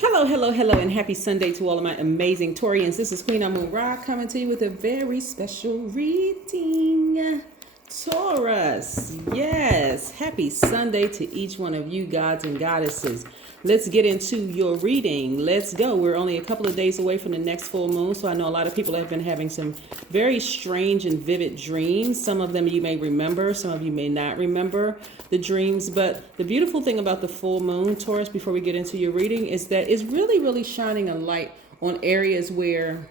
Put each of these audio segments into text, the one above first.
Hello, hello, hello, and happy Sunday to all of my amazing Taurians. This is Queen Amun Ra coming to you with a very special reading. Taurus, yes, happy Sunday to each one of you gods and goddesses. Let's get into your reading. Let's go. We're only a couple of days away from the next full moon, so I know a lot of people have been having some very strange and vivid dreams. Some of them you may remember, some of you may not remember the dreams, but the beautiful thing about the full moon, Taurus, before we get into your reading, is that it's really, really shining a light on areas where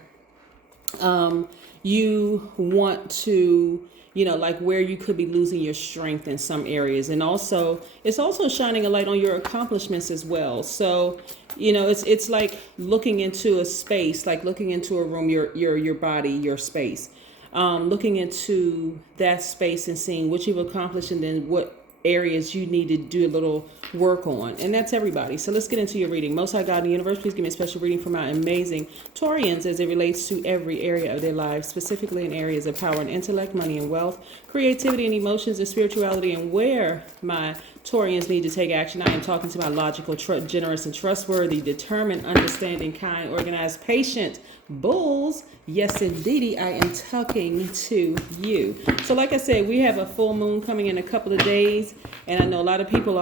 you want to, like where you could be losing your strength in some areas. And also, it's also shining a light on your accomplishments as well. So, it's like looking into a space, like looking into a room, your body, your space, looking into that space and seeing what you've accomplished and then what areas you need to do a little work on. And that's everybody. So let's get into your reading. Most High God in the universe, please give me a special reading for my amazing Taurians as it relates to every area of their lives, specifically in areas of power and intellect, money and wealth, creativity and emotions and spirituality, and where my Taurians need to take action. I am talking to my logical, generous and trustworthy, determined, understanding, kind, organized, patient bulls. Yes, indeedy, I am talking to you. So like I said, we have a full moon coming in a couple of days. And I know a lot of people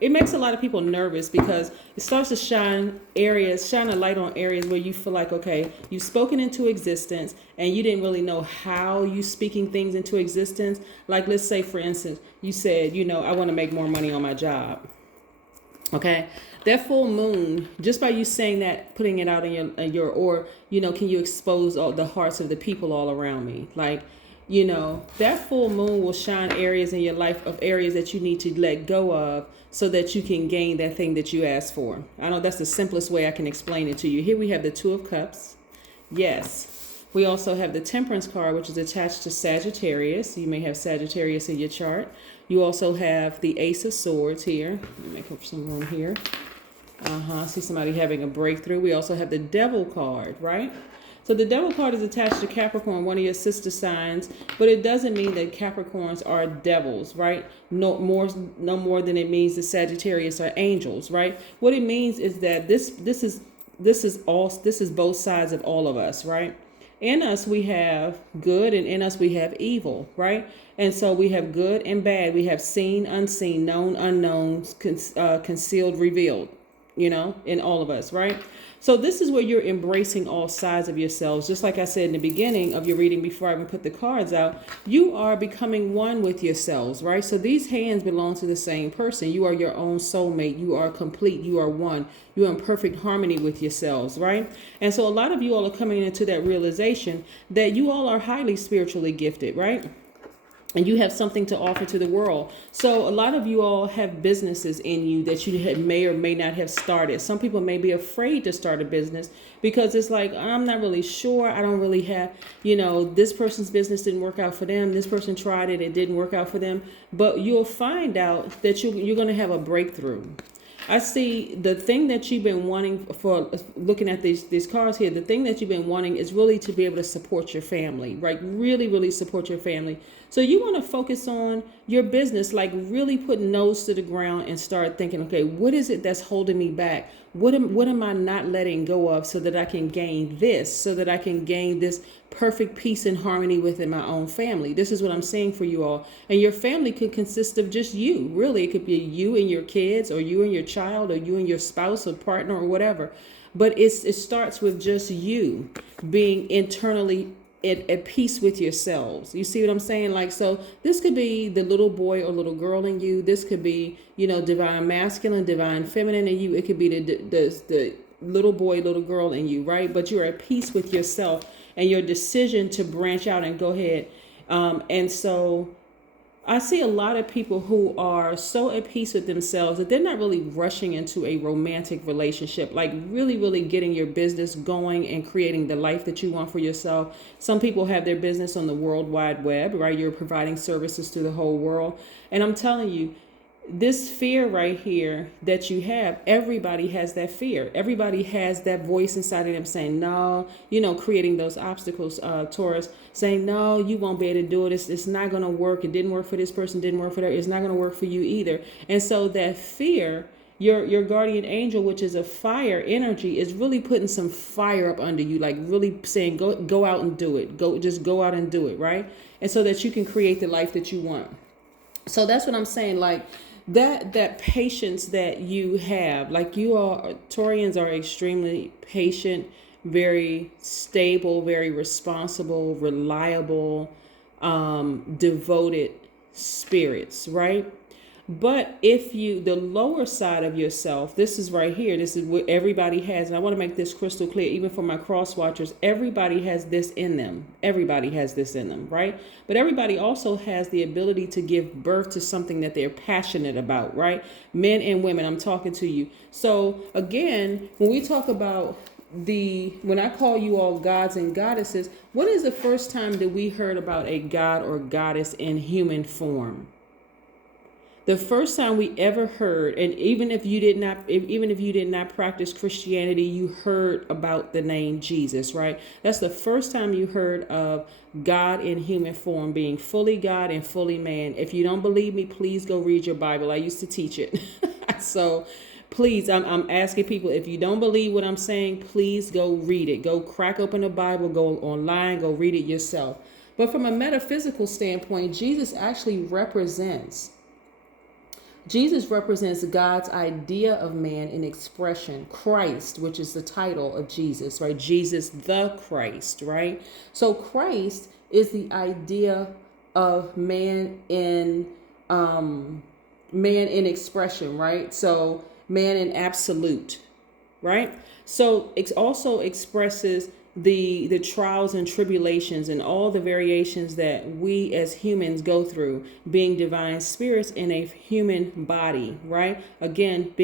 it makes a lot of people nervous because it starts to shine a light on areas where you feel like, okay, you've spoken into existence and you didn't really know how you speaking things into existence. Like, let's say, for instance, you said, I want to make more money on my job. Okay, that full moon, just by you saying that, putting it out in your can you expose all the hearts of the people all around me? Like, that full moon will shine areas in your life of areas that you need to let go of so that you can gain that thing that you asked for. I know that's the simplest way I can explain it to you. Here we have the Two of Cups. Yes. We also have the Temperance card, which is attached to Sagittarius. You may have Sagittarius in your chart. You also have the Ace of Swords here. Let me make up some room here. I see somebody having a breakthrough. We also have the Devil card, right? So the Devil card is attached to Capricorn, one of your sister signs, but it doesn't mean that Capricorns are devils, right? No more than it means that Sagittarius are angels, right? What it means is that this is both sides of all of us, right? In us we have good and in us we have evil, right? And so we have good and bad. We have seen, unseen, known, unknown, concealed, revealed, in all of us, right? So this is where you're embracing all sides of yourselves. Just like I said in the beginning of your reading before I even put the cards out, you are becoming one with yourselves, right? So these hands belong to the same person. You are your own soulmate. You are complete. You are one. You are in perfect harmony with yourselves, right? And so a lot of you all are coming into that realization that you all are highly spiritually gifted, right? And you have something to offer to the world. So a lot of you all have businesses in you that you may or may not have started. Some people may be afraid to start a business because it's like, I'm not really sure. I don't really have, this person's business didn't work out for them. This person tried it. It didn't work out for them. But you'll find out that you're going to have a breakthrough. I see the thing that you've been wanting for looking at these cards here. The thing that you've been wanting is really to be able to support your family, right? Really, really support your family. So you want to focus on your business, like really put nose to the ground and start thinking, okay, what is it that's holding me back? What am I not letting go of so that I can gain this, so that I can gain this perfect peace and harmony within my own family? This is what I'm saying for you all. And your family could consist of just you. Really, it could be you and your kids, or you and your child, or you and your spouse or partner or whatever. But it starts with just you being internally at peace with yourselves. You see what I'm saying? Like, so this could be the little boy or little girl in you. This could be, divine masculine, divine feminine in you. It could be the little boy, little girl in you, right? But you're at peace with yourself and your decision to branch out and go ahead. And so I see a lot of people who are so at peace with themselves that they're not really rushing into a romantic relationship, like really, really getting your business going and creating the life that you want for yourself. Some people have their business on the World Wide Web, right? You're providing services to the whole world. And I'm telling you, this fear right here that you have, everybody has that fear. Everybody has that voice inside of them saying, no, creating those obstacles, Taurus, saying, no, you won't be able to do it. It's not going to work. It didn't work for this person, didn't work for that. It's not going to work for you either. And so that fear your guardian angel, which is a fire energy, is really putting some fire up under you, like really saying, go out and do it. Just go out and do it, right? And so that you can create the life that you want. So that's what I'm saying. Like that patience that you have, like you all Taurians are extremely patient, very stable, very responsible, reliable, devoted spirits, right? But if the lower side of yourself, this is right here, this is what everybody has. And I want to make this crystal clear, even for my cross watchers, everybody has this in them. Everybody has this in them, right? But everybody also has the ability to give birth to something that they're passionate about, right? Men and women, I'm talking to you. So again, when we talk about when I call you all gods and goddesses, when is the first time that we heard about a god or goddess in human form? The first time we ever heard, and even if you did not practice Christianity, you heard about the name Jesus, right? That's the first time you heard of God in human form, being fully God and fully man. If you don't believe me, please go read your Bible. I used to teach it. So please, I'm asking people, if you don't believe what I'm saying, please go read it. Go crack open the Bible, go online, go read it yourself. But from a metaphysical standpoint, Jesus represents God's idea of man in expression. Christ, which is the title of Jesus, right? Jesus the Christ, right? So Christ is the idea of man in expression, right? So man in absolute, right? So it also expresses the trials and tribulations and all the variations that we as humans go through, being divine spirits in a human body, right? Again,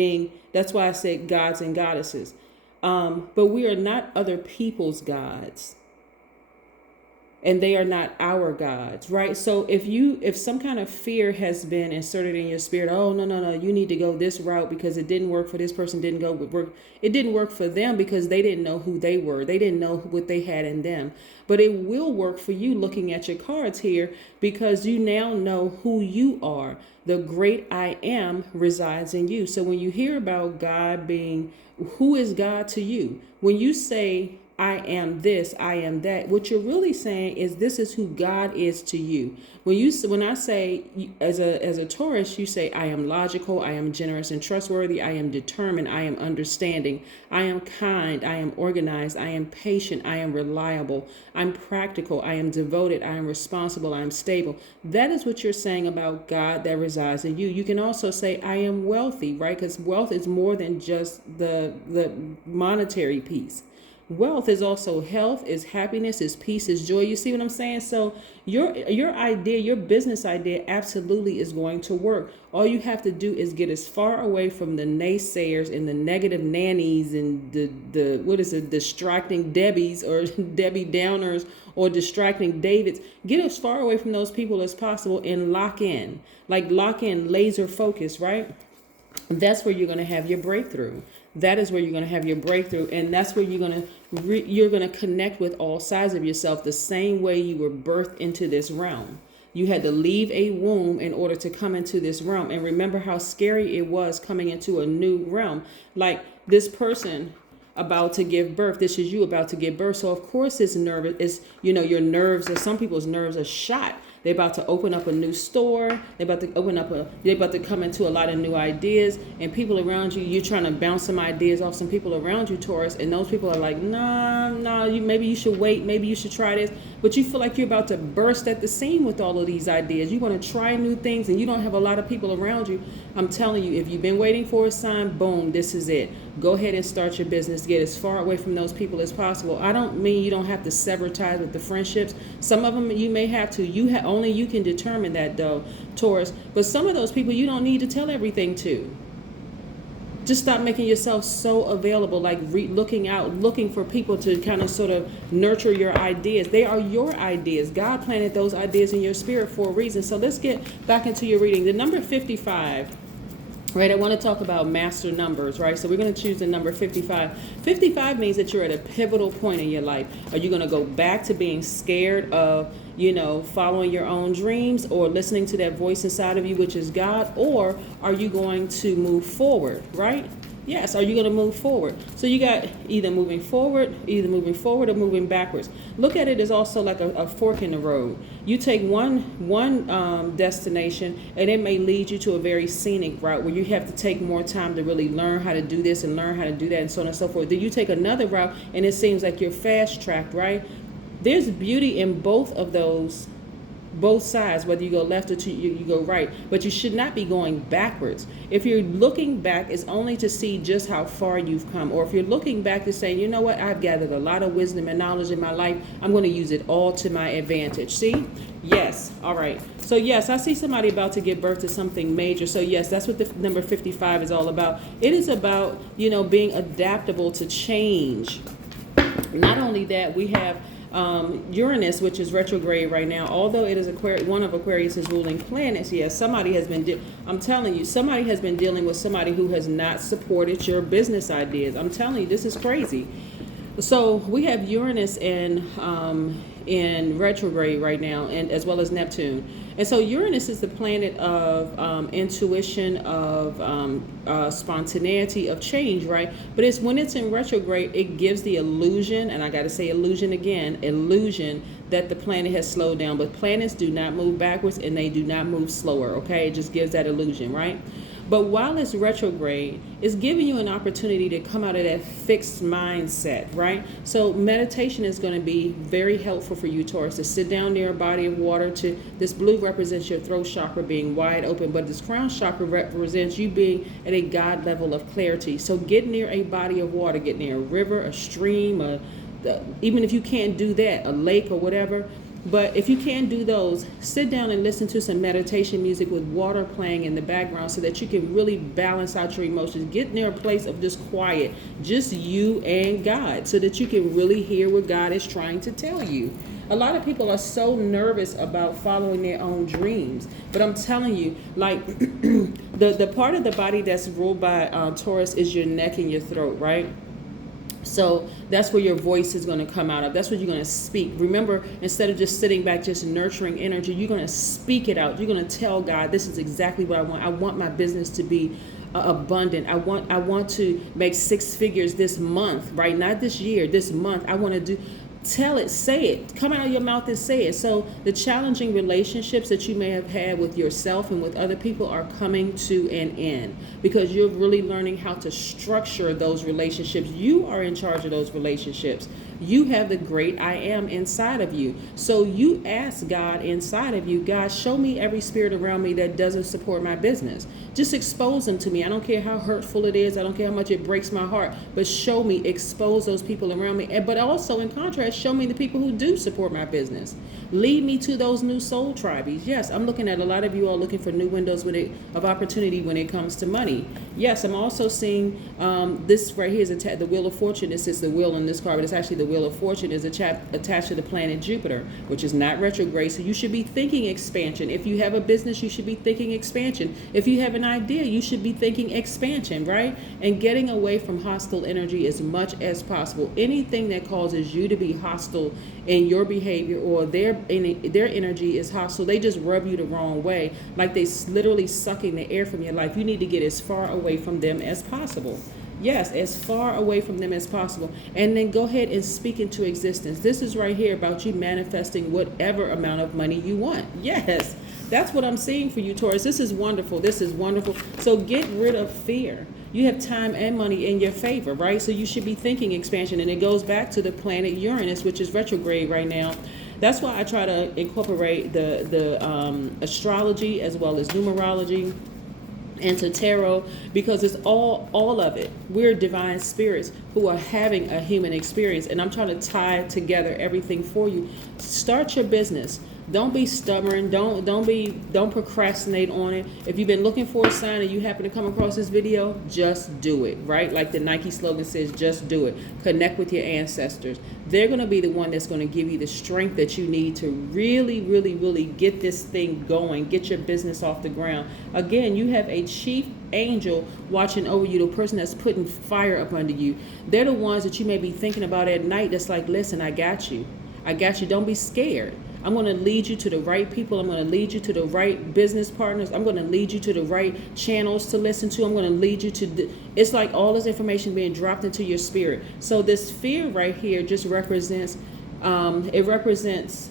that's why I said gods and goddesses. But we are not other people's gods. And they are not our gods, right? So if some kind of fear has been inserted in your spirit, oh, no, you need to go this route because it didn't work for this person, it didn't work for them because they didn't know who they were. They didn't know what they had in them. But it will work for you looking at your cards here because you now know who you are. The great I am resides in you. So when you hear about God being, who is God to you? When you say, I am this, I am that, what you're really saying is this is who God is to you. When I say as a Taurus, you say I am logical, I am generous and trustworthy, I am determined, I am understanding, I am kind, I am organized, I am patient, I am reliable, I'm practical, I am devoted, I am responsible, I am stable. That is what you're saying about God that resides in you. You can also say I am wealthy, right? Because wealth is more than just the monetary piece. Wealth is also health, is happiness, is peace, is joy. You see what I'm saying? So your idea, your business idea absolutely is going to work. All you have to do is get as far away from the naysayers and the negative nannies and the distracting Debbies or Debbie Downers or distracting Davids. Get as far away from those people as possible and lock in, laser focus, right? That's where you're going to have your breakthrough. That is where you're going to have your breakthrough. And that's where you're going to connect with all sides of yourself the same way you were birthed into this realm. You had to leave a womb in order to come into this realm. And remember how scary it was coming into a new realm. Like this person about to give birth. This is you about to give birth. So of course it's nervous. Your nerves, or some people's nerves are shot. They're about to open up a new store. They're about to come into a lot of new ideas, and people around you, you're trying to bounce some ideas off some people around you, Taurus, and those people are like, nah, maybe you should wait. Maybe you should try this. But you feel like you're about to burst at the seam with all of these ideas. You want to try new things, and you don't have a lot of people around you. I'm telling you, if you've been waiting for a sign, boom, this is it. Go ahead and start your business. Get as far away from those people as possible. I don't mean you don't have to sever ties with the friendships. Some of them you may have to. Only you can determine that, though, Taurus. But some of those people you don't need to tell everything to. Just stop making yourself so available, like looking for people to kind of sort of nurture your ideas. They are your ideas. God planted those ideas in your spirit for a reason. So let's get back into your reading. The number 55. Right, I want to talk about master numbers, right? So we're going to choose the number 55. 55 means that you're at a pivotal point in your life. Are you going to go back to being scared of, following your own dreams or listening to that voice inside of you, which is God? Or are you going to move forward, right? Yes, are you going to move forward? So you got either moving forward or moving backwards. Look at it as also like a fork in the road. You take one destination, and it may lead you to a very scenic route where you have to take more time to really learn how to do this and learn how to do that and so on and so forth. Then you take another route, and it seems like you're fast-tracked, right? There's beauty in both of those, both sides, whether you go left or you go right, but you should not be going backwards. If you're looking back, it's only to see just how far you've come. Or if you're looking back to say, you know what, I've gathered a lot of wisdom and knowledge in my life, I'm going to use it all to my advantage. See? Yes. All right. So yes, I see somebody about to give birth to something major. So yes, that's what the number 55 is all about. It is about, being adaptable to change. Not only that, we have Uranus, which is retrograde right now. Although it is one of Aquarius's ruling planets, yes, somebody has been, I'm telling you, somebody has been dealing with somebody who has not supported your business ideas. I'm telling you, this is crazy. So we have Uranus in retrograde right now, and as well as Neptune. And so Uranus is the planet of intuition, of spontaneity, of change, right? But it's when it's in retrograde, it gives the illusion, and I got to say illusion again, illusion that the planet has slowed down. But planets do not move backwards, and they do not move slower, okay? It just gives that illusion, right? But while it's retrograde, it's giving you an opportunity to come out of that fixed mindset, right? So meditation is going to be very helpful for you, Taurus, to sit down near a body of water. This blue represents your throat chakra being wide open, but this crown chakra represents you being at a God level of clarity. So get near a body of water, get near a river, a stream, even if you can't do that, a lake or whatever. But if you can't do those, sit down and listen to some meditation music with water playing in the background so that you can really balance out your emotions. Get near a place of just quiet, just you and God, so that you can really hear what God is trying to tell you. A lot of people are so nervous about following their own dreams. But I'm telling you, like, the part of the body that's ruled by Taurus is your neck and your throat, right? So that's where your voice is going to come out of. That's what you're going to speak. Remember, instead of just sitting back, just nurturing energy, you're going to speak it out. You're going to tell God, this is exactly what I want. I want my business to be abundant. I want to make 6 figures this month, right? Not this year, this month. I want to do. Tell it, say it, come out of your mouth and say it. So the challenging relationships that you may have had with yourself and with other people are coming to an end because you're really learning how to structure those relationships. You are in charge of those relationships. You have the great I am inside of you. So you ask God inside of you, God, show me every spirit around me that doesn't support my business. Just expose them to me. I don't care how hurtful it is. I don't care how much it breaks my heart, but show me, expose those people around me. But also in contrast, show me the people who do support my business. Lead me to those new soul tribes. Yes, I'm looking at a lot of you all looking for new windows of opportunity when it comes to money. Yes, I'm also seeing this right here is the Wheel of Fortune. This is the wheel in this card, but it's actually the Wheel of Fortune is attached to the planet Jupiter, which is not retrograde. So you should be thinking expansion. If you have a business, you should be thinking expansion. If you have an idea, you should be thinking expansion, right? And getting away from hostile energy as much as possible. Anything that causes you to be hostile in your behavior or their energy is hostile, they just rub you the wrong way, like they literally sucking the air from your life. You need to get as far away from them as possible. Yes, as far away from them as possible. And then go ahead and speak into existence. This is right here about you manifesting whatever amount of money you want. Yes, that's what I'm seeing for you, Taurus. This is wonderful. This is wonderful. So get rid of fear. You have time and money in your favor, right? So you should be thinking expansion. And it goes back to the planet Uranus, which is retrograde right now. That's why I try to incorporate the astrology as well as numerology into tarot, because it's all of it. We're divine spirits who are having a human experience, and I'm trying to tie together everything for you. Start your business. Don't be stubborn. Don't procrastinate on it. If you've been looking for a sign and you happen to come across this video, just do it, right? Like the Nike slogan says, just do it. Connect with your ancestors. They're going to be the one that's going to give you the strength that you need to really, really, really get this thing going, get your business off the ground. Again, you have a chief angel watching over you, the person that's putting fire up under you. They're the ones that you may be thinking about at night that's like, listen, I got you. I got you. Don't be scared. I'm going to lead you to the right people. I'm going to lead you to the right business partners. I'm going to lead you to the right channels to listen to. I'm going to lead you to it's like all this information being dropped into your spirit. So this fear right here just represents it represents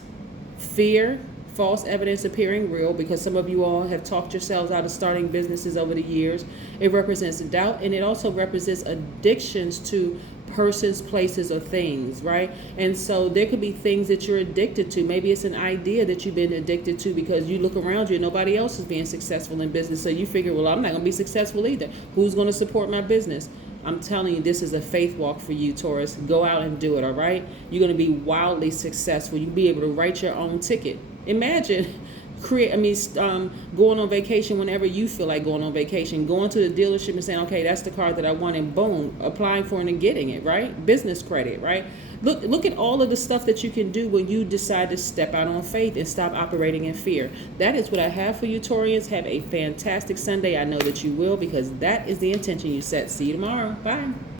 fear, false evidence appearing real, because some of you all have talked yourselves out of starting businesses over the years. It represents doubt, and it also represents addictions to persons, places, or things, right? And so there could be things that you're addicted to. Maybe it's an idea that you've been addicted to because you look around you and nobody else is being successful in business. So you figure, well, I'm not going to be successful either. Who's going to support my business? I'm telling you, this is a faith walk for you, Taurus. Go out and do it, all right? You're going to be wildly successful. You'll be able to write your own ticket. Imagine going on vacation whenever you feel like going on vacation, going to the dealership and saying, okay, that's the car that I want, and boom, applying for it and getting it, right? Business credit, right? Look at all of the stuff that you can do when you decide to step out on faith and stop operating in fear. That is what I have for you, Taurians. Have a fantastic Sunday. I know that you will, because that is the intention you set. See you tomorrow. Bye.